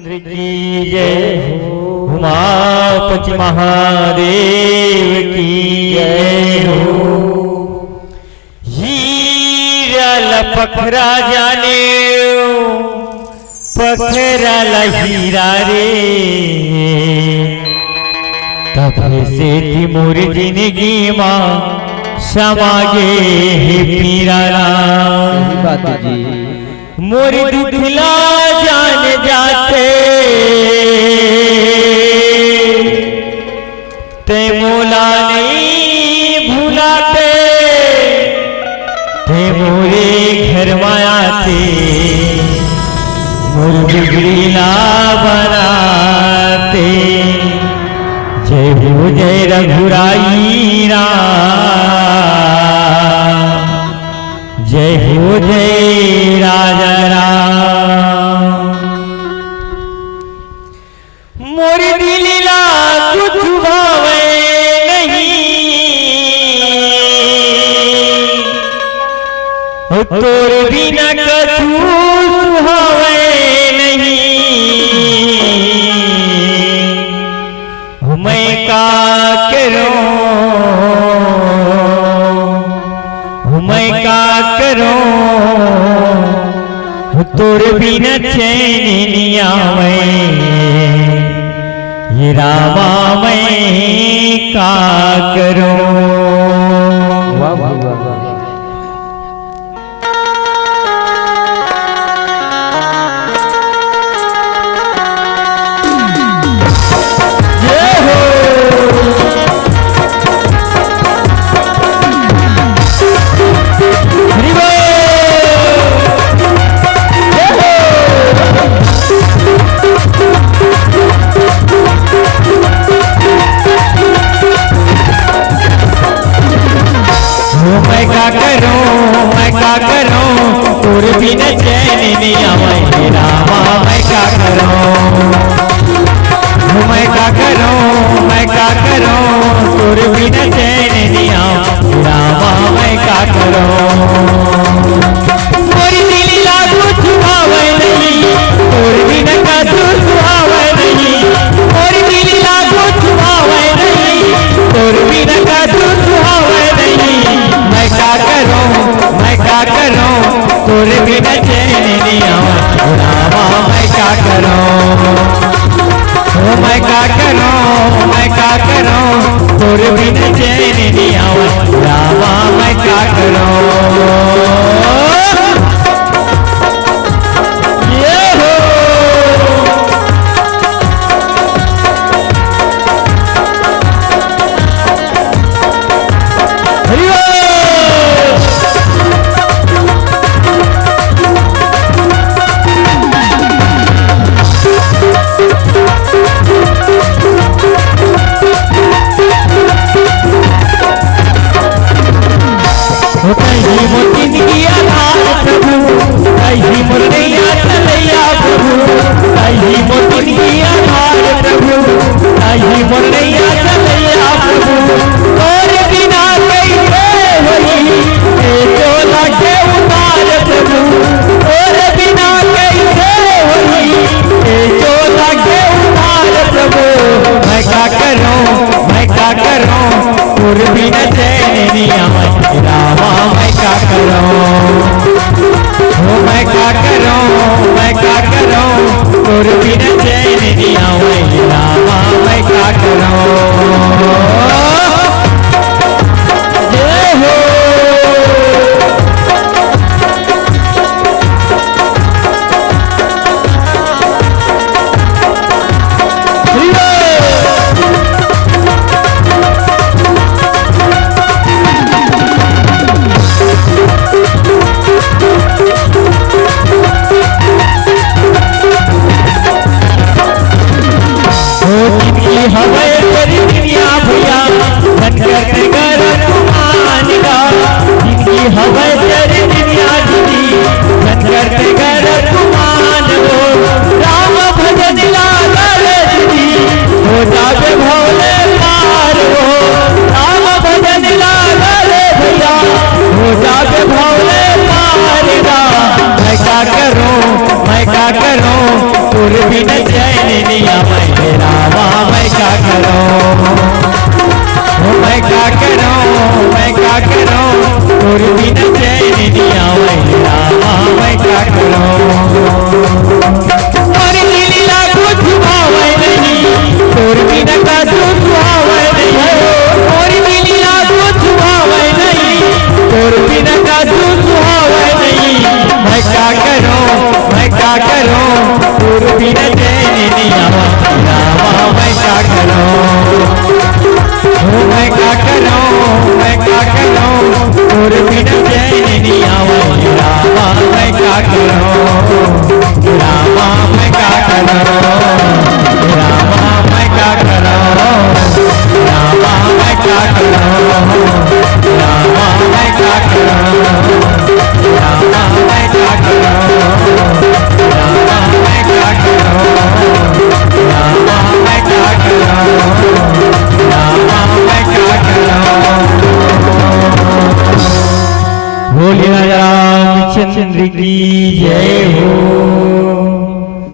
रामचंद्र की जय, उमापति महादेव की जय हो। हीरा पखरा जाने पखरा हीरा रे, तब से थी मोर जिंदगी माँ समागे पीरा बात जी मोर दुखला जान जाते ते मोला नहीं भूलाते, ते मोरे घर मायाते मोर बिगड़ीला बनाते। जय हो जय रघुराई राम, जय हो जय राजा राम। मोर दिलिला कुछ भावे नहीं, तोर बिना कछु सुहावे नहीं। मैं का करूं, मैं का करूं, तोर बिना चैन नहीं आवे। ये रामा मैं का करूं। वाह वाह वाह मैं का करूं, तोर बिना चैन नहीं आवे। रामा मैं का करूं, मैं का करूं, मैं का करूं, तोर बिना चैन नहीं आवे। रामा मैं का करूं। मोरी दिल लागू छुआवे नहीं, तोर बिना कछु सुहावे नहीं। मोरी दिल लागू छुआवे नहीं, तोर बिना कछु सुहावे नहीं। मैं का करूं, मैं का करूं, तोर बिना चैन नहीं आवे। रामा मैं का करूं, मैं का करूं, मैं का करूं, तोर बिना चैन नहीं आवे। रामा मैं का करूं। ये हो कहीं मोर जिंदगी आधार प्रभु, कहीं मोर नैया चलैया प्रभु। कहीं मोर जिंदगी आधार प्रभु, कहीं मोर नैया चलैया प्रभु। तोर बिना कैसे होई ए चोला के उतार प्रभु। तोर बिना कैसे होई ए चोला के उतार प्रभु। मैं का करूं, मैं का करूं, तोर बिना चैन नहीं आवे। रामा मैं का करूं, मैं का करूं, मैं का करूं, तोर बिना चैन नहीं आवे। रामा मैं का करूं। जय हो और बिना चैन नहीं आवे रामा मैं क्या करूं मैं क्या करूं मैं क्या करूं और बिना चैन नहीं आवे रामा मैं क्या करूं और लीला कुछ भावे नहीं और बिना का दुख भावे नहीं और लीला कुछ भावे नहीं और बिना का दुख भावे नहीं मैं क्या करूं मैं क्या करूं और बिना चैन नहीं आवे रामा मैं क्या करूं मैं क्या करूं मैं क्या करूं और बिना चैन नहीं आवे रामा मैं क्या करूं रामा मैं क्या करूं रामा मैं क्या करूं रामा मैं क्या करूं रामा मैं क्या करूं रामा मैं क्या करूं रामा मैं क्या करूं रामा मैं क्या करूं रामा मैं क्या करूं बोलिए रामचंद्र की जय हो।